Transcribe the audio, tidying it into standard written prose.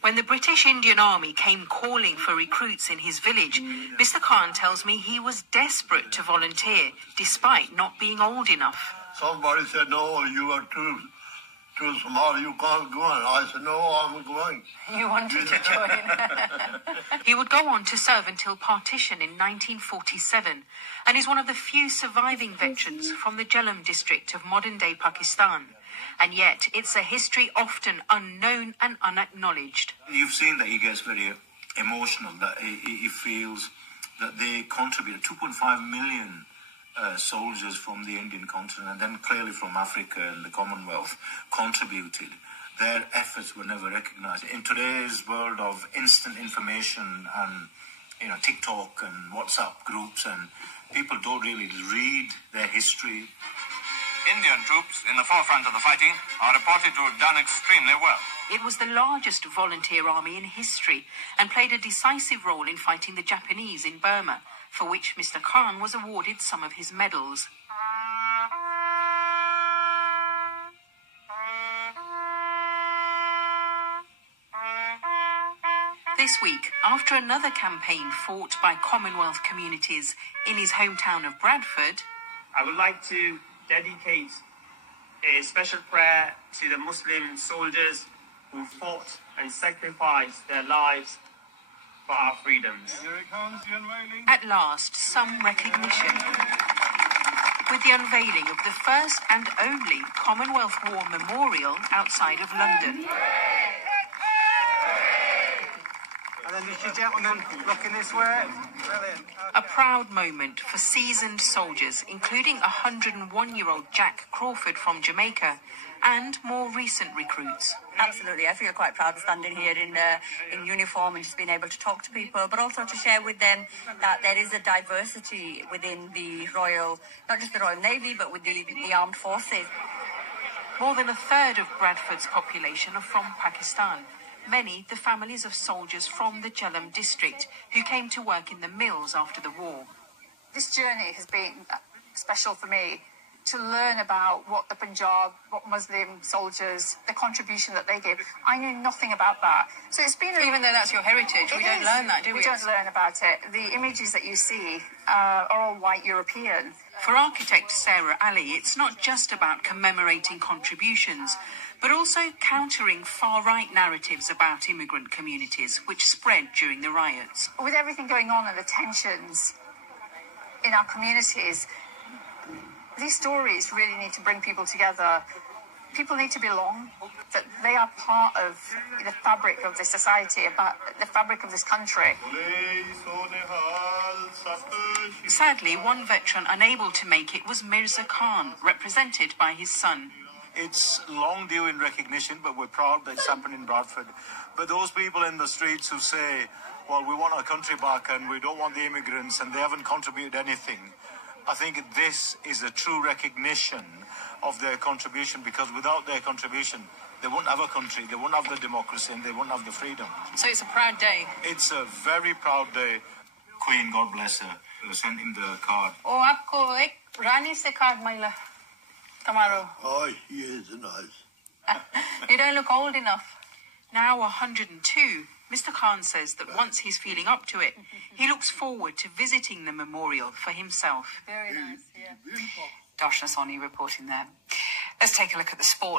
When the British Indian Army came calling for recruits in his village, Mr. Khan tells me he was desperate to volunteer, despite not being old enough. Somebody said, no, you are too small, you can't go on. I said, no, I'm going. You wanted to join. He would go on to serve until partition in 1947 and is one of the few surviving veterans from the Jhelum district of modern-day Pakistan. And yet, it's a history often unknown and unacknowledged. You've seen that he gets very emotional, that he feels that they contribute 2.5 million soldiers from the Indian continent, and then clearly from Africa and the Commonwealth, contributed. Their efforts were never recognized. In today's world of instant information and, TikTok and WhatsApp groups, and people don't really read their history. Indian troops in the forefront of the fighting are reported to have done extremely well. It was the largest volunteer army in history and played a decisive role in fighting the Japanese in Burma, for which Mr. Khan was awarded some of his medals. This week, after another campaign fought by Commonwealth communities in his hometown of Bradford, I would like to dedicate a special prayer to the Muslim soldiers who fought and sacrificed their lives for our freedoms. At last, some recognition. With the unveiling of the first and only Commonwealth War Memorial outside of London. And then just your gentlemen looking this way. Brilliant. A proud moment for seasoned soldiers, including 101-year-old Jack Crawford from Jamaica and more recent recruits. Absolutely, I feel quite proud standing here in uniform and just being able to talk to people, but also to share with them that there is a diversity within the Royal, not just the Royal Navy, but with the armed forces. More than a third of Bradford's population are from Pakistan. Many the families of soldiers from the Jhelum district who came to work in the mills after the war. This journey has been special for me, to learn about what the Punjab, what Muslim soldiers, the contribution that they gave. I knew nothing about that. So it's been... Even though that's your heritage, we don't learn that, do we? We don't learn about it. The images that you see are all white European. For architect Sarah Ali, it's not just about commemorating contributions, but also countering far-right narratives about immigrant communities, which spread during the riots. With everything going on and the tensions in our communities, these stories really need to bring people together. People need to belong, that they are part of the fabric of this society, about the fabric of this country. Sadly, one veteran unable to make it was Mirza Khan, represented by his son. It's long due in recognition, but we're proud that it's happened in Bradford. But those people in the streets who say, well, we want our country back and we don't want the immigrants and they haven't contributed anything, I think this is a true recognition of their contribution, because without their contribution, they wouldn't have a country, they wouldn't have the democracy, and they wouldn't have the freedom. So it's a proud day. It's a very proud day. Queen, God bless her, sent him the card. Oh, aapko ek Rani se card mila. Kamaro. Oh, he is nice. You don't look old enough. Now 102, Mr. Khan says that once he's feeling up to it, he looks forward to visiting the memorial for himself. Very nice, yeah. Darshana Soni reporting there. Let's take a look at the sport.